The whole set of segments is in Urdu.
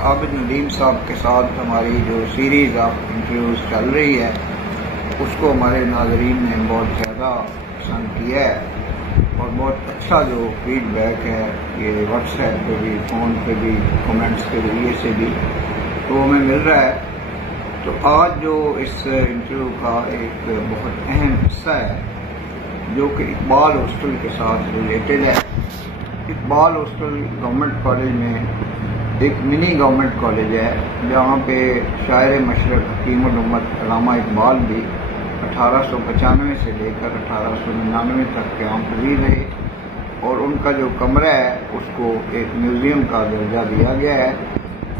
عابد ندیم صاحب کے ساتھ ہماری جو سیریز آف انٹرویوز چل رہی ہے اس کو ہمارے ناظرین نے بہت زیادہ پسند کیا ہے اور بہت اچھا جو فیڈ بیک ہے یہ واٹس ایپ پہ بھی فون پہ بھی کمنٹس کے ذریعے سے بھی تو ہمیں مل رہا ہے۔ تو آج جو اس انٹرویو کا ایک بہت اہم حصہ ہے جو کہ اقبال ہاسٹل کے ساتھ ریلیٹڈ ہے۔ اقبال ہاسٹل گورنمنٹ کالج میں ایک منی گورنمنٹ کالج ہے جہاں پہ شاعر مشرق حکیم الامت علامہ اقبال بھی 1895 سے لے کر 1899 تک قیام پذیر رہے اور ان کا جو کمرہ ہے اس کو ایک میوزیم کا درجہ دیا گیا ہے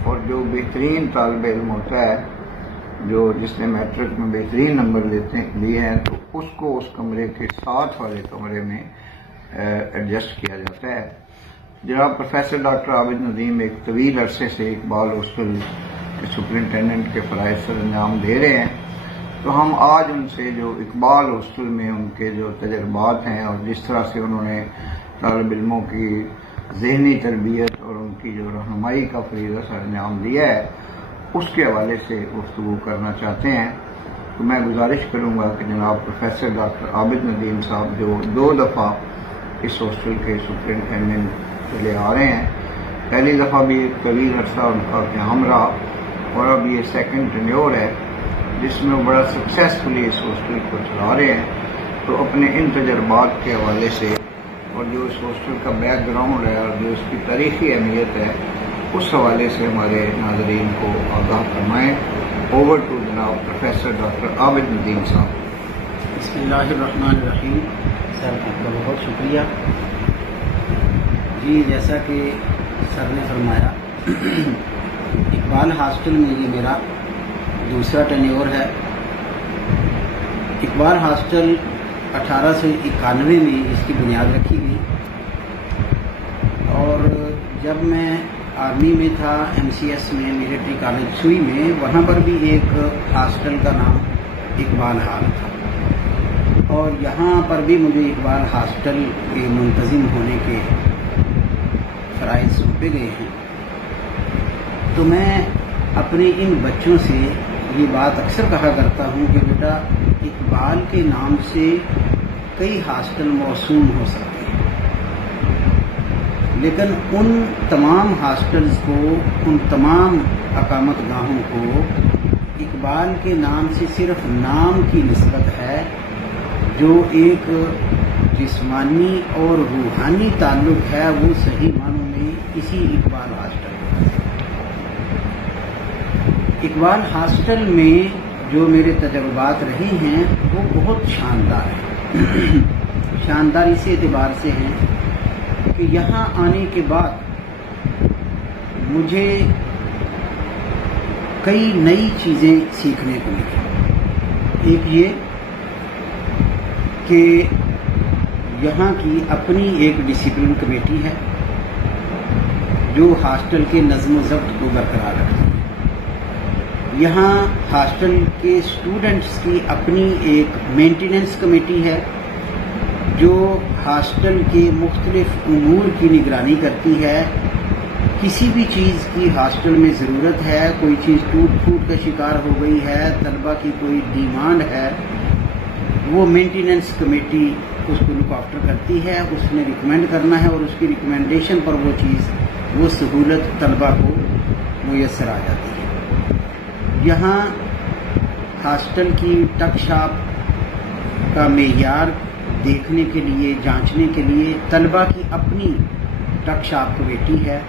اور جو بہترین طالب علم ہوتا ہے جس نے میٹرک میں بہترین نمبر لیے ہیں تو اس کو اس کمرے کے ساتھ والے کمرے میں ایڈجسٹ کیا جاتا ہے۔ جناب پروفیسر ڈاکٹر عابد ندیم ایک طویل عرصے سے اقبال ہاسٹل کے سپرنٹینڈنٹ کے فرائض سر انجام دے رہے ہیں، تو ہم آج ان سے جو اقبال ہاسٹل میں ان کے جو تجربات ہیں اور جس طرح سے انہوں نے طالب علموں کی ذہنی تربیت اور ان کی جو رہنمائی کا فریضہ سر انجام دیا ہے اس کے حوالے سے گفتگو کرنا چاہتے ہیں۔ تو میں گزارش کروں گا کہ جناب پروفیسر ڈاکٹر عابد ندیم صاحب جو 2 دفعہ اس ہاسٹل کے سپرنٹینڈنٹ چلے آ رہے ہیں، پہلی دفعہ بھی ایک طویل عرصہ ان کا قیام رہا اور اب یہ سیکنڈ ٹینیور ہے جس میں وہ بڑا سکسیسفلی اس ہاسٹل کو چلا رہے ہیں، تو اپنے ان تجربات کے حوالے سے اور جو اس ہاسٹل کا بیک گراؤنڈ ہے اور جو اس کی تاریخی اہمیت ہے اس حوالے سے ہمارے ناظرین کو آگاہ فرمائیں۔ اوور ٹو جناب پروفیسر ڈاکٹر عابد ندیم صاحب۔ بسم اللہ الرحمن الرحیم۔ سر آپ کا بہت شکریہ۔ جی جیسا کہ سر نے فرمایا اقبال ہاسٹل میں یہ میرا دوسرا ٹینیور ہے۔ اقبال ہاسٹل 1891 میں اس کی بنیاد رکھی گئی اور جب میں آرمی میں تھا MCS میں ملٹری کالج سوئی میں، وہاں پر بھی ایک ہاسٹل کا نام اقبال ہال تھا اور یہاں پر بھی مجھے اقبال ہاسٹل کے منتظم ہونے کے فرائض سونپے گئے ہیں۔ تو میں اپنے ان بچوں سے یہ بات اکثر کہا کرتا ہوں کہ بیٹا اقبال کے نام سے کئی ہاسٹل موسوم ہو سکتے ہیں، لیکن ان تمام ہاسٹلز کو، ان تمام اقامت گاہوں کو اقبال کے نام سے صرف نام کی نسبت ہے، جو ایک جسمانی اور روحانی تعلق ہے وہ صحیح معنوں میں اسی اقبال ہاسٹل کا ہے۔ اقبال ہاسٹل میں جو میرے تجربات رہے ہیں وہ بہت شاندار ہیں۔ شاندار اس اعتبار سے ہیں کہ یہاں آنے کے بعد مجھے کئی نئی چیزیں سیکھنے کو ملی۔ ایک یہ کہ یہاں کی اپنی ایک ڈسپلن کمیٹی ہے جو ہاسٹل کے نظم و ضبط کو برقرار رکھتی ہے۔ یہاں ہاسٹل کے اسٹوڈنٹس کی اپنی ایک مینٹیننس کمیٹی ہے جو ہاسٹل کے مختلف امور کی نگرانی کرتی ہے۔ کسی بھی چیز کی ہاسٹل میں ضرورت ہے، کوئی چیز ٹوٹ پھوٹ کا شکار ہو گئی ہے، طلبہ کی کوئی ڈیمانڈ ہے، وہ مینٹیننس کمیٹی اس کو لک آفٹر کرتی ہے، اس نے ریکمینڈ کرنا ہے اور اس کی ریکمینڈیشن پر وہ چیز، وہ سہولت طلبہ کو میسر آ جاتی ہے۔ یہاں ہاسٹل کی ٹک شاپ کا معیار دیکھنے کے لیے، جانچنے کے لیے طلبہ کی اپنی ٹک شاپ کمیٹی ہے،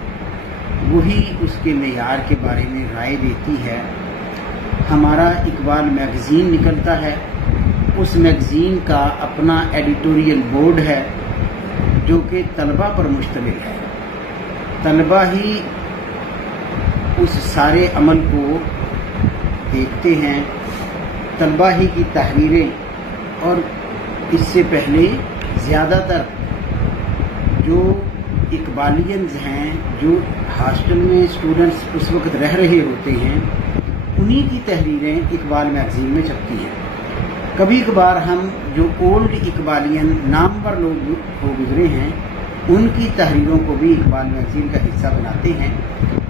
وہی اس کے معیار کے بارے میں رائے دیتی ہے۔ ہمارا اقبال میگزین نکلتا ہے، اس میگزین کا اپنا ایڈیٹوریل بورڈ ہے جو کہ طلبہ پر مشتمل ہے۔ طلبہ ہی اس سارے عمل کو دیکھتے ہیں، طلبہ ہی کی تحریریں، اور اس سے پہلے زیادہ تر جو اقبالینز ہیں، جو ہاسٹل میں اسٹوڈنٹس اس وقت رہ رہے ہوتے ہیں، انہی کی تحریریں اقبال میگزین میں چھپتی ہیں۔ کبھی کبھار ہم جو اولڈ اقبالین نامور لوگ ہو گزرے ہیں ان کی تحریروں کو بھی اقبال میگزین کا حصہ بناتے ہیں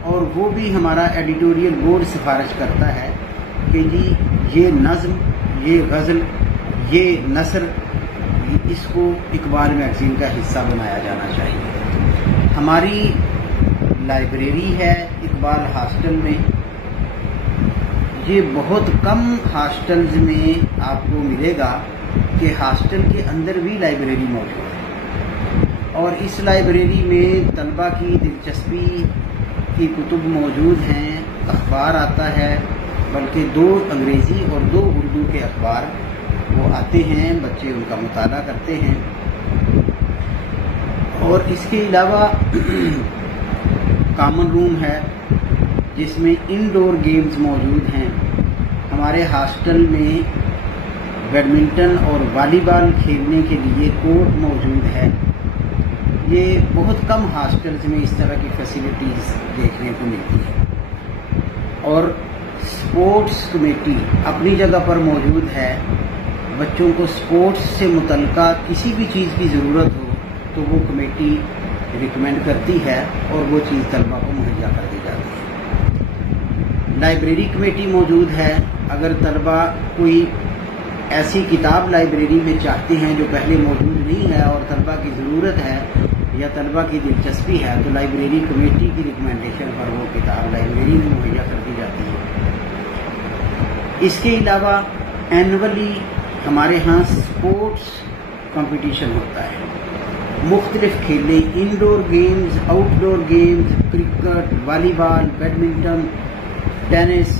اور وہ بھی ہمارا ایڈیٹوریل بورڈ سفارش کرتا ہے کہ جی یہ نظم، یہ غزل، یہ نثر، اس کو اقبال میگزین کا حصہ بنایا جانا چاہیے۔ ہماری لائبریری ہے اقبال ہاسٹل میں، یہ بہت کم ہاسٹلز میں آپ کو ملے گا کہ ہاسٹل کے اندر بھی لائبریری موجود ہے، اور اس لائبریری میں طلبہ کی دلچسپی کی کتب موجود ہیں، اخبار آتا ہے، بلکہ 2 انگریزی اور 2 اردو کے اخبار وہ آتے ہیں، بچے ان کا مطالعہ کرتے ہیں۔ اور اس کے علاوہ کامن روم ہے جس میں انڈور گیمز موجود ہیں۔ ہمارے ہاسٹل میں بیڈمنٹن اور والی بال کھیلنے کے لیے کورٹ موجود ہے۔ یہ بہت کم ہاسٹلز میں اس طرح کی فیسلٹیز دیکھنے کو ملتی ہے۔ اور اسپورٹس کمیٹی اپنی جگہ پر موجود ہے، بچوں کو اسپورٹس سے متعلقہ کسی بھی چیز کی ضرورت ہو تو وہ کمیٹی ریکمینڈ کرتی ہے اور وہ چیز طلبہ کو مہیا کر دی جاتی ہے۔ لائبریری کمیٹی موجود ہے، اگر طلبہ کوئی ایسی کتاب لائبریری میں چاہتے ہیں جو پہلے موجود نہیں ہے اور طلبہ کی ضرورت ہے یا طلبہ کی دلچسپی ہے تو لائبریری کمیٹی کی ریکمینڈیشن پر وہ کتاب لائبریری میں مہیا کر دی جاتی ہے۔ اس کے علاوہ اینولی ہمارے ہاں اسپورٹس کمپٹیشن ہوتا ہے، مختلف کھیلیں، انڈور گیمز، آؤٹ ڈور گیمز، کرکٹ، والی بال، بیڈمنٹن، ٹینس،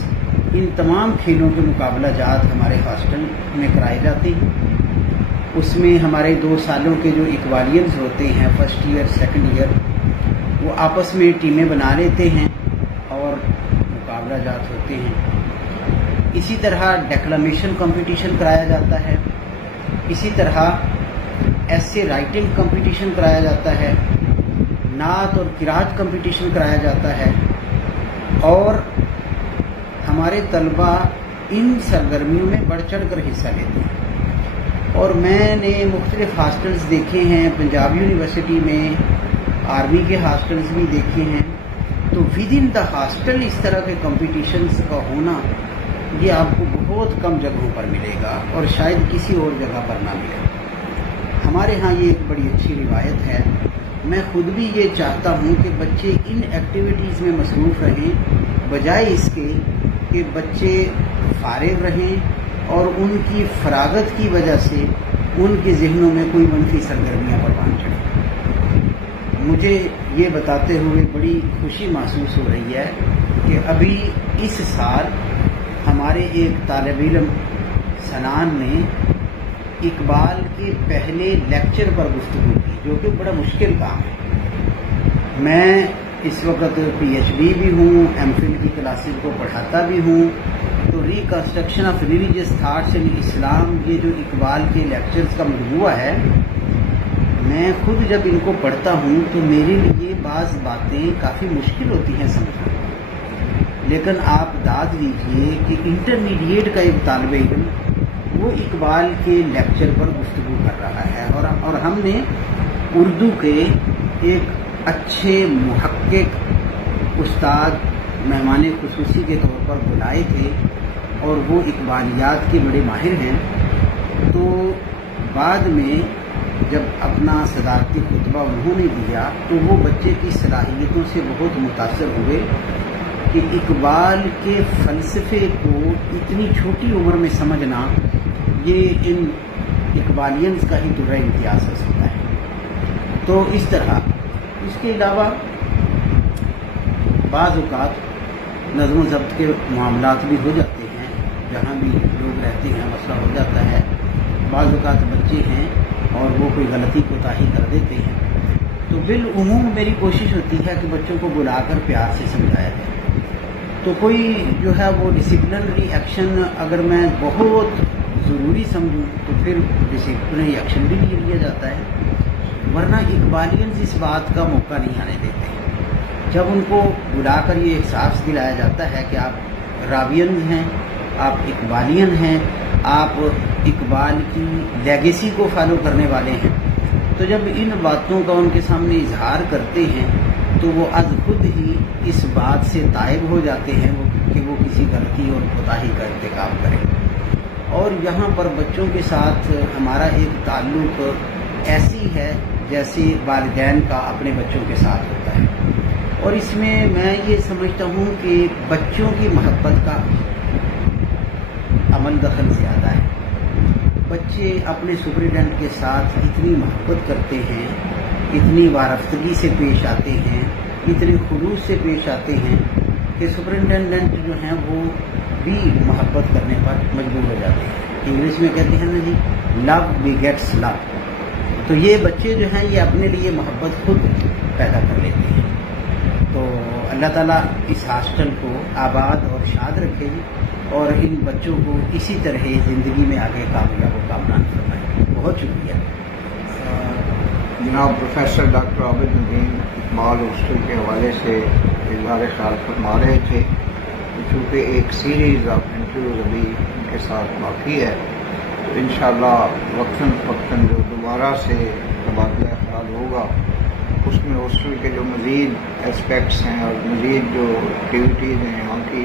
ان تمام کھیلوں کے مقابلہ جات ہمارے ہاسٹل میں کرائے جاتے ہیں۔ اس میں ہمارے 2 سالوں کے جو اقبالینز ہوتے ہیں، فرسٹ ایئر سیکنڈ ایئر، وہ آپس میں ٹیمیں بنا لیتے ہیں اور مقابلہ جات ہوتے ہیں۔ اسی طرح ڈیکلامیشن کمپٹیشن کرایا جاتا ہے، اسی طرح ایسے رائٹنگ کمپٹیشن کرایا جاتا ہے، نعت اور قرات کمپٹیشن کرایا جاتا ہے، اور ہمارے طلبہ ان سرگرمیوں میں بڑھ چڑھ کر حصہ لیتے ہیں۔ اور میں نے مختلف ہاسٹلز دیکھے ہیں، پنجاب یونیورسٹی میں آرمی کے ہاسٹلز بھی دیکھے ہیں، تو ود ان دا ہاسٹل اس طرح کے کمپٹیشنز کا ہونا یہ آپ کو بہت کم جگہوں پر ملے گا اور شاید کسی اور جگہ پر نہ ملے۔ ہمارے ہاں یہ ایک بڑی اچھی روایت ہے۔ میں خود بھی یہ چاہتا ہوں کہ بچے ان ایکٹیویٹیز میں مصروف رہیں بجائے اس کے کہ بچے فارغ رہیں اور ان کی فراغت کی وجہ سے ان کے ذہنوں میں کوئی منفی سرگرمیاں پروان چڑھیں۔ مجھے یہ بتاتے ہوئے بڑی خوشی محسوس ہو رہی ہے کہ ابھی اس سال ہمارے ایک طالب علم سنان نے اقبال کے پہلے لیکچر پر گفتگو کی، جو کہ بڑا مشکل کام ہے۔ میں اس وقت پی ایچ ڈی بھی ہوں، ایم فل کی کلاسز کو پڑھاتا بھی ہوں، تو reconstruction of religious thoughts in Islam یہ جو اقبال کے لیکچرز کا مجموعہ ہے، میں خود جب ان کو پڑھتا ہوں تو میرے لیے بعض باتیں کافی مشکل ہوتی ہیں سمجھنا، لیکن آپ داد لیجئے کہ انٹرمیڈیٹ کا ایک طالب علم وہ اقبال کے لیکچر پر گفتگو کر رہا ہے، اور ہم نے اردو کے ایک اچھے محقق استاد مہمان خصوصی کے طور پر بلائے تھے اور وہ اقبالیات کے بڑے ماہر ہیں۔ تو بعد میں جب اپنا صدارتی خطبہ انہوں نے دیا تو وہ بچے کی صلاحیتوں سے بہت متاثر ہوئے کہ اقبال کے فلسفے کو اتنی چھوٹی عمر میں سمجھنا یہ ان اقبالینز کا ہی درہ امتیاز ہو سکتا ہے۔ تو اس طرح اس کے علاوہ بعض اوقات نظم و ضبط کے معاملات بھی ہو جاتے ہیں، جہاں بھی لوگ رہتے ہیں مسئلہ ہو جاتا ہے۔ بعض اوقات بچے ہیں اور وہ کوئی غلطی کوتاہی کر دیتے ہیں، تو بالعموم میری کوشش ہوتی ہے کہ بچوں کو بلا کر پیار سے سمجھایا جائے۔ تو کوئی جو ہے وہ ڈسپلنری ایکشن اگر میں بہت ضروری سمجھوں تو پھر ڈسپلنری ایکشن بھی لیا جاتا ہے، ورنہ اقبالینز اس بات کا موقع نہیں آنے دیتے۔ جب ان کو بلا کر یہ احساس دلایا جاتا ہے کہ آپ راویینز ہیں، آپ اقبالین ہیں، آپ اقبال کی لیگیسی کو فالو کرنے والے ہیں، تو جب ان باتوں کا ان کے سامنے اظہار کرتے ہیں تو وہ از خود ہی اس بات سے تائب ہو جاتے ہیں کہ وہ کسی غلطی اور کوتاہی کا ارتکاب کریں. اور یہاں پر بچوں کے ساتھ ہمارا ایک تعلق ایسی ہے جیسے والدین کا اپنے بچوں کے ساتھ ہوتا ہے. اور اس میں یہ سمجھتا ہوں کہ بچوں کی محبت کا عمل دخل زیادہ ہے. بچے اپنے سپرنٹینڈنٹ کے ساتھ اتنی محبت کرتے ہیں، اتنی وارفتگی سے پیش آتے ہیں، اتنے خلوص سے پیش آتے ہیں کہ سپرنٹینڈنٹ جو ہیں وہ بھی محبت کرنے پر مجبور ہو جاتے ہیں. انگلش میں کہتے ہیں نا جی، لو بیگیٹس لو. تو یہ بچے جو ہیں یہ اپنے لیے محبت خود پیدا کر لیتے ہیں. تو اللہ تعالیٰ اس ہاسٹل کو آباد اور شاد رکھے گی اور ان بچوں کو اسی طرح زندگی میں آگے کامیاب و کامران فرمائے. بہت شکریہ. جناب پروفیسر ڈاکٹر عابد ندیم اقبال ہاسٹل کے حوالے سے اظہار خیال فرما رہے تھے. چونکہ ایک سیریز آف انٹرویوز ابھی ان کے ساتھ باقی ہے، تو انشاءاللہ وقتاً فوقتاً جو دوبارہ سے تبادلہ خیال ہوگا اس میں ہاسٹل کے جو مزید اسپیکٹس ہیں اور مزید جو ایکٹیویٹیز ہیں یہاں کی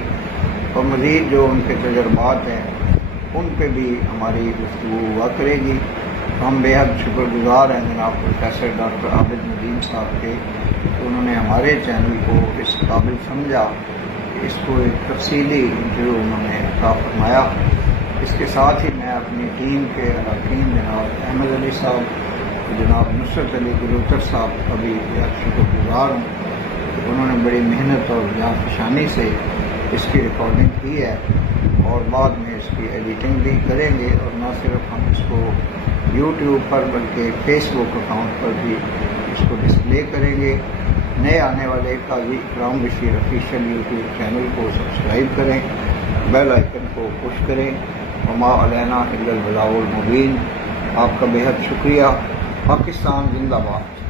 اور مزید جو ان کے تجربات ہیں ان پہ بھی ہماری گفتگو ہوا کرے گی. ہم بے حد شکر گزار ہیں جناب پروفیسر ڈاکٹر عابد ندیم صاحب کے کہ انہوں نے ہمارے چینل کو اس قابل سمجھا کہ اس کو ایک تفصیلی انٹرویو انہوں نے عطا فرمایا. اس کے ساتھ ہی میں اپنی ٹیم کے اراکین جناب احمد علی صاحب، جناب نصرت علی گلوتر صاحب کا بھی بہت شکر گزار ہوں کہ انہوں نے بڑی محنت اور جانفشانی سے اس کی ریکارڈنگ کی ہے اور بعد میں اس کی ایڈیٹنگ بھی کریں گے. اور نہ صرف ہم اس کو یوٹیوب پر بلکہ فیس بک اکاؤنٹ پر بھی اس کو ڈسپلے کریں گے. نئے آنے والے قاضی اکرام بشیر آفیشیل یوٹیوب چینل کو سبسکرائب کریں، بیل آئیکن کو پش کریں. وما علینا الا البلاغ المبین. آپ کا بے حد شکریہ. پاکستان زندہ باد.